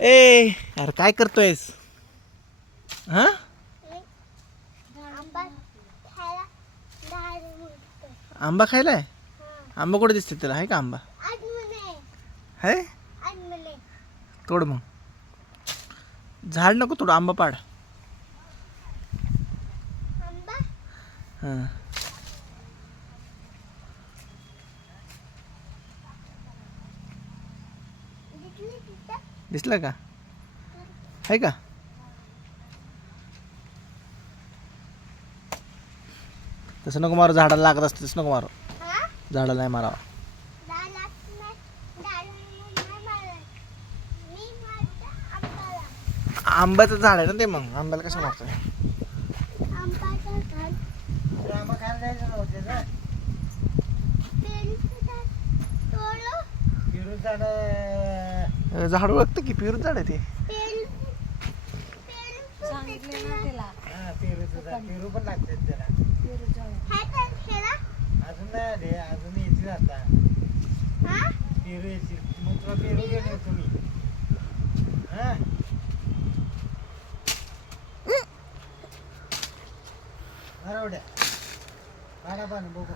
ए अरे काय करतोयस? हा आंबा खायलाय? आंबा कुठे दिसते तुला? आहे का आंबा? आहे तोड मग. झाड नको तोड, आंबा पाड. हां दिसलं का? आहे का? तसं नको मारू, झाडाला लागत असतं तसं नको मारू. झाडाला नाही मारावं. आंब्याचं झाड आहे ना ते, मग आंब्याला कसं मारतोय? झाड ओळखतं की, पेरू झाड आहे ते. पेरू पण लागते त्याला. अजून नाही आले, अजून येतील आता. पेरू येतील, मग तुला पेरू घेऊन येतो मी. हा बरोबर, काढा पण बघू.